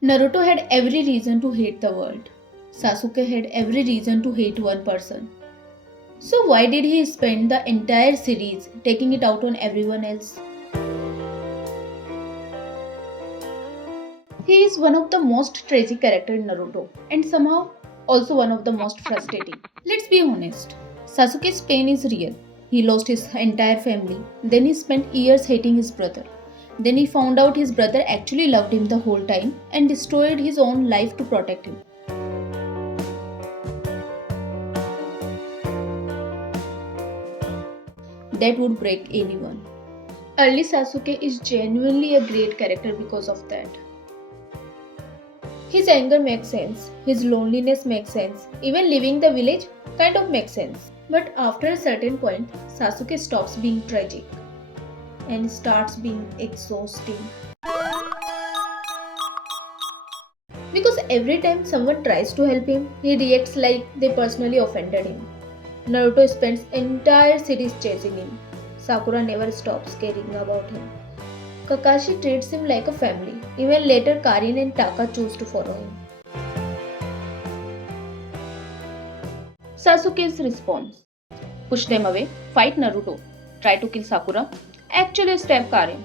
Naruto had every reason to hate the world. Sasuke had every reason to hate one person. So why did he spend the entire series taking it out on everyone else? He is one of the most tragic characters in Naruto and somehow also one of the most frustrating. Let's be honest. Sasuke's pain is real. He lost his entire family. Then he spent years hating his brother. Then he found out his brother actually loved him the whole time and destroyed his own life to protect him. That would break anyone. Early Sasuke is genuinely a great character because of that. His anger makes sense, his loneliness makes sense, even leaving the village kind of makes sense. But after a certain point, Sasuke stops being tragic and starts being exhausting. Because every time someone tries to help him, he reacts like they personally offended him. Naruto spends entire series chasing him. Sakura never stops caring about him. Kakashi treats him like a family. Even later, Karin and Taka choose to follow him. Sasuke's response: push them away, fight Naruto, try to kill Sakura, actually stab Karin.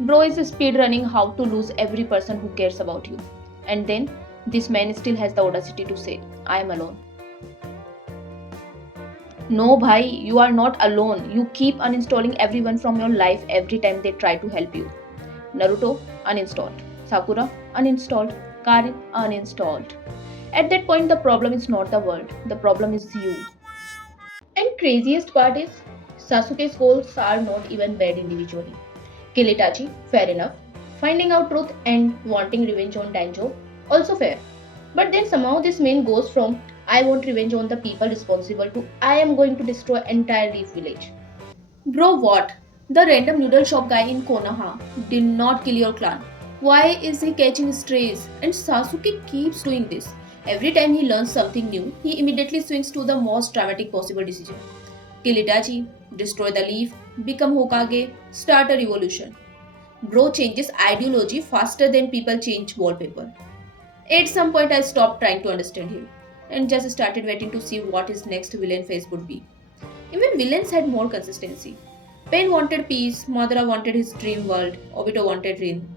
Bro is speedrunning how to lose every person who cares about you. And then, this man still has the audacity to say, I am alone. No, bhai, you are not alone. You keep uninstalling everyone from your life every time they try to help you. Naruto, uninstalled. Sakura, uninstalled. Karin, uninstalled. At that point, the problem is not the world, the problem is you. And craziest part is, Sasuke's goals are not even bad individually. Kill Itachi, fair enough. Finding out truth and wanting revenge on Danjo, also fair. But then somehow this man goes from I want revenge on the people responsible to I am going to destroy entire Reef village. Bro, what? The random noodle shop guy in Konoha did not kill your clan. Why is he catching strays? And Sasuke keeps doing this. Every time he learns something new, he immediately swings to the most dramatic possible decision. Kill Itachi, destroy the leaf, become Hokage, start a revolution. Bro changes ideology faster than people change wallpaper. At some point, I stopped trying to understand him and just started waiting to see what his next villain phase would be. Even villains had more consistency. Pain wanted peace, Madara wanted his dream world, Obito wanted Rin.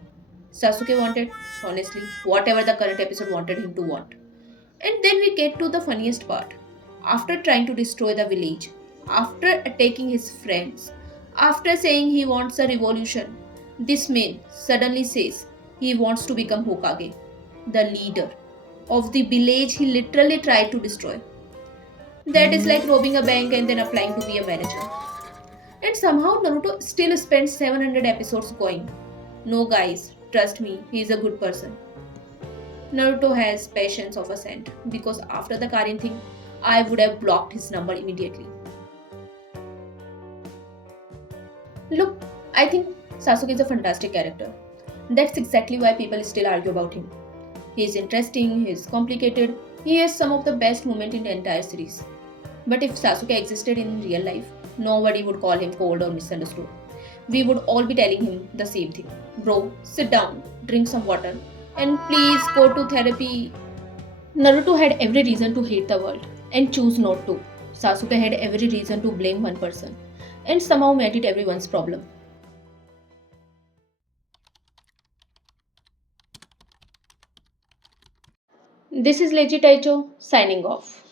Sasuke wanted, honestly, whatever the current episode wanted him to want. And then we get to the funniest part. After trying to destroy the village, after attacking his friends, after saying he wants a revolution, this man suddenly says he wants to become Hokage, the leader of the village he literally tried to destroy. That is like robbing a bank and then applying to be a manager. And somehow Naruto still spends 700 episodes going, no guys, trust me, he is a good person. Naruto has patience of a saint because after the Karin thing, I would have blocked his number immediately. Look, I think Sasuke is a fantastic character. That's exactly why people still argue about him. He is interesting, he is complicated, he has some of the best moments in the entire series. But if Sasuke existed in real life, nobody would call him cold or misunderstood. We would all be telling him the same thing. Bro, sit down, drink some water, and please go to therapy. Naruto had every reason to hate the world and choose not to. Sasuke had every reason to blame one person and somehow made it everyone's problem. This is Legit Aicho signing off.